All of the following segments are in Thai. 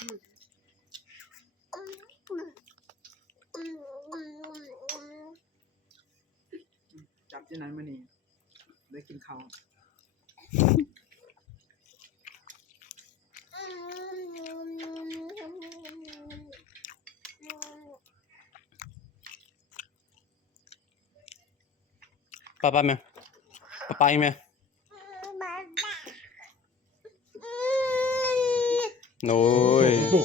จับที่ไหนมานี่ได้กินข้าวป้าไหมป้าไหมโน้ยตุ๊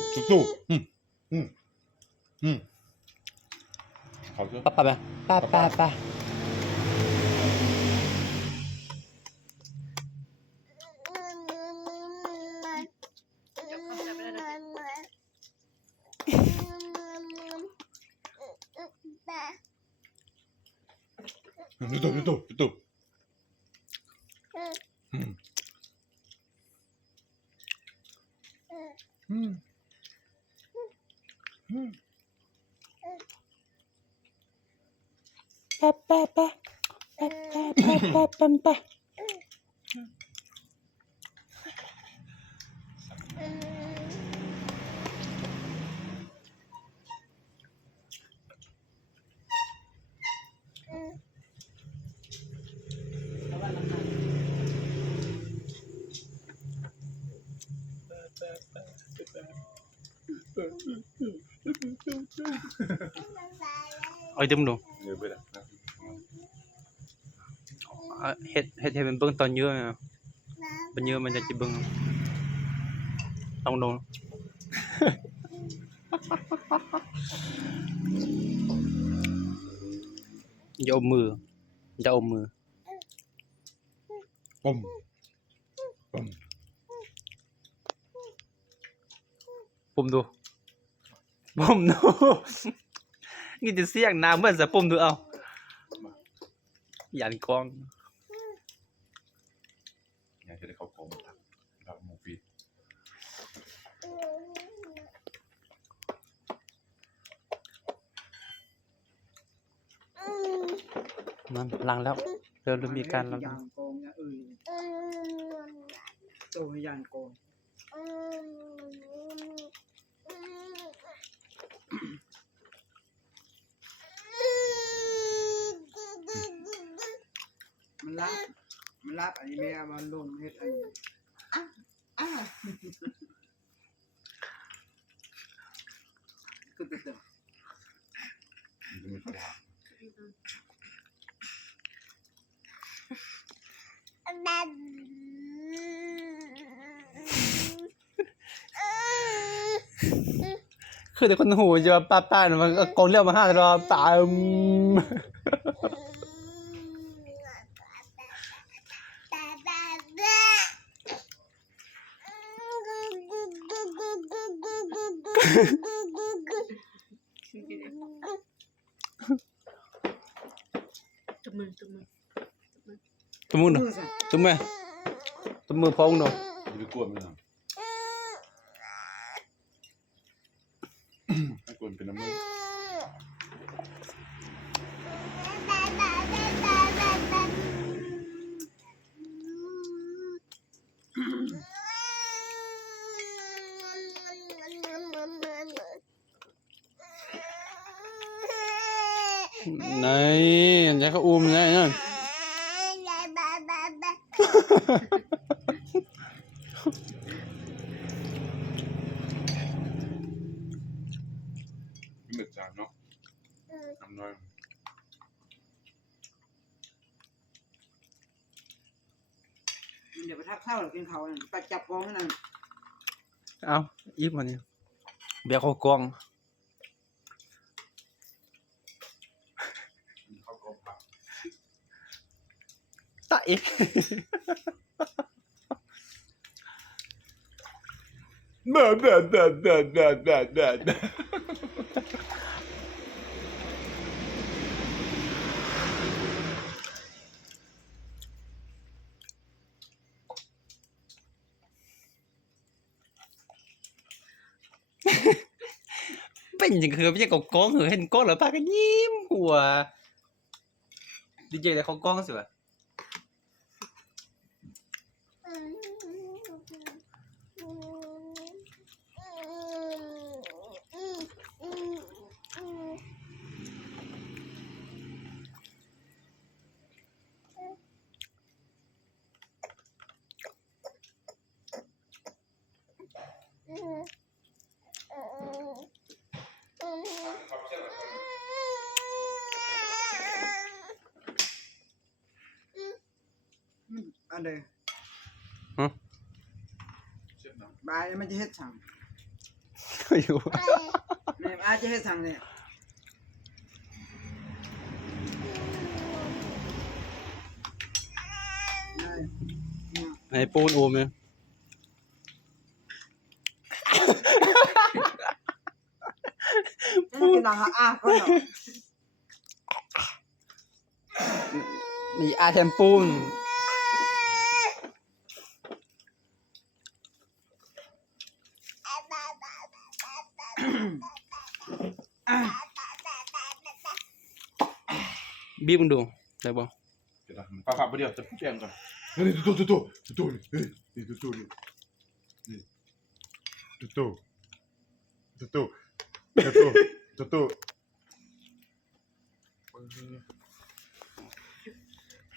เขาเถอะป้าไหมป้าตุ๊ป้าเอาดิมดูเดี๋ยวไปละเฮ็ดเป็นเบิ้งตอนเยอะนะเป็นเยอะมันจะจิเบิ้งต้องดูอย่าอมมือปุ่มดูนี่จะเสียงน้ำเหมือนจะปุ่มดูเอายันกล้องอยากจะได้เข้าโคมเราหมูฟีดมันล้างแล้วเริ่มมีการล้าง ยางโกงเนี่ยโตให้ยางโกงมันรับอันนี้แม่มันลงเฮ็ดอันนี้คือเป็นมันจะมีตัวคือแต่คนหูจะป้าๆมันก็กองเลี้ยวมา5 รอบตามตุ้มมือพองดูจะไปกวนมันนะให้กวนเป็นน้ำมันไหนจะเขาอุ้มไงนั่นเหมือนจานเนาะน้ำน้อยเดี๋ยวไปทักเข้าหรือกินเขาเนี่ยไปจับกองนั่น เอาอีกวันนี้เบียร์เขากอง เข้าโคมผัก ตะเอกเด้อเป็นอย่างคือไม่ใช่กองเหรอเห็นกองเหรอป้าก็ยิ้มหัวดีเจแต่เขากองสิวะ อันเดอ เช็ดน้ บายมันจะเฮ็ดสั่ง อยู่ แม่อาจจะเฮ็ดสั่งเนี่ยได้ ไอ้ปูนโอมเนี่ย พูดดังอ่ะก็เนาะ มีอาแทมปูน บีบมึงดูได้บ่ ำเดี๋ยวนะปลาฝักไปเดียวจะแจ้งก่อนนี่ตัวนี่ตัวนี่ตัว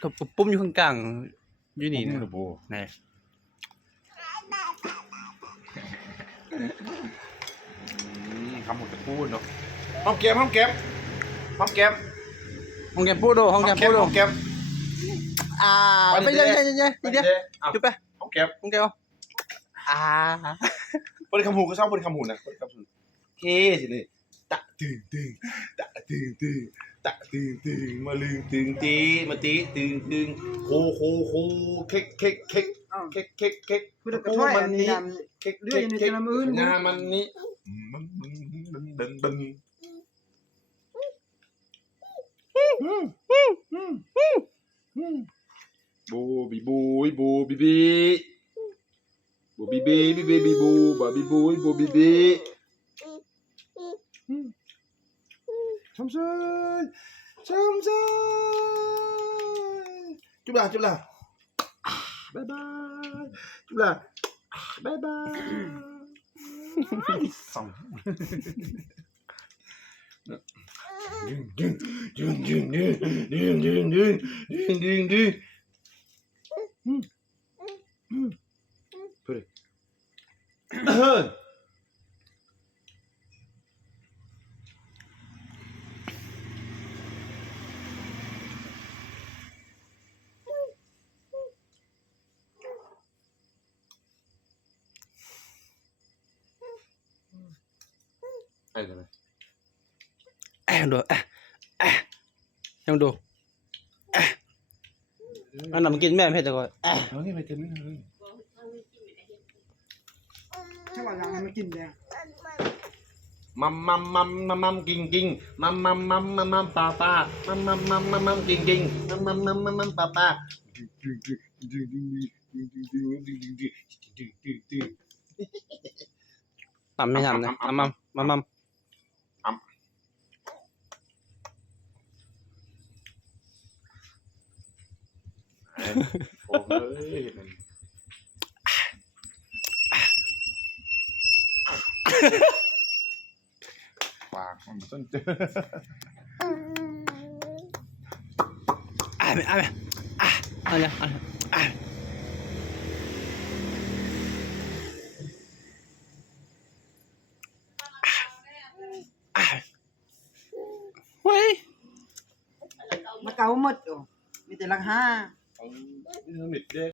กับปุ้มอยู่ข้างกลางอยู่นี่ นี่ นะ นะโบ ไหน คำหมดจะพูดเนาะห้องแก้ม ห้องแกมปูดูห้องแกมปูดูไปเดี๋ยวจุ๊บไป ห้องแก้ม ห้องแกมบริคำหูก็ชอบบริคำหูนะบริคำหูเท่สิเลยตะตึงมาลืมตึงตีมาตีตึงโคเค้ก พูดกระถ้อยอันนี้ เค้ก เรื่องในแต่ละมื้อ งามันนี้ดึงบูบีบูบูบีบีบูบีบีบีบีบีบูบาบีบูบูบีบีชมเชยจุ๊บละบ๊ายบายจุ๊บละบ๊ายบายสองดึงพูดเลยอะไรนะ ดูยังดูอันนั้นมันกินแม่เผ็ดจังเลย เอานี่ไปกินนี่เลย ถ้าว่ายังไม่กินเนี่ย มัมกิงมัมป้ามัมกิงมัมป้าทำไม่ทำเลยมัม โอ้ยปากมันต้นเจอ เฮ้ย มาเกาหมดมีแต่ราคา มิดเด้